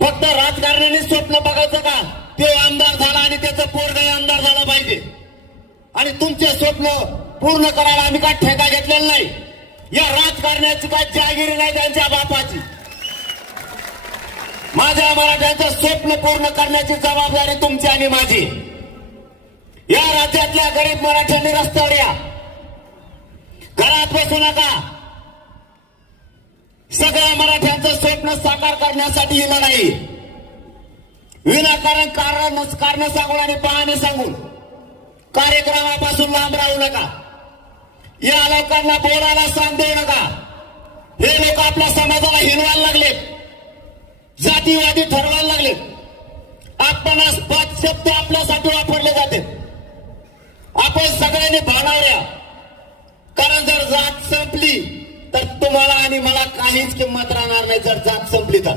फक्त राजकारण्याने स्वप्न बघायचं का ते आमदार झाला आणि त्याचं पोरगही आमदार झाला पाहिजे आणि तुमचे स्वप्न पूर्ण करायला आम्ही काय ठेका घेतलेला नाही. या राजकारण्याची काय जागिरी नाही त्यांच्या बापाची. माझ्या मराठ्यांचं स्वप्न पूर्ण करण्याची जबाबदारी तुमची आणि माझी. या राज्यातल्या गरीब मराठ्यांनी रस्त्यावर या, घरात बसू नका. सगळ्या मराठ्यांचं स्वप्न साकार करण्यासाठी ही लढाई. विनाकारण कारण सांगून आणि बहाणे सांगून कार्यक्रमापासून लांब राहू नका. या लोकांना बोलायला सांग देऊ नका. हे लोक आपल्या समाजाला हिरवायला लागलेत, जातीवादी ठरवायला लागलेत. आपणास पाच शब्द आपल्यासाठी वापरले जाते. आपण सगळ्यांनी भानावल्या, कारण जर जात संपली तर तुम्हाला आणि मला काहीच किंमत राहणार नाही. जर जात संपली तर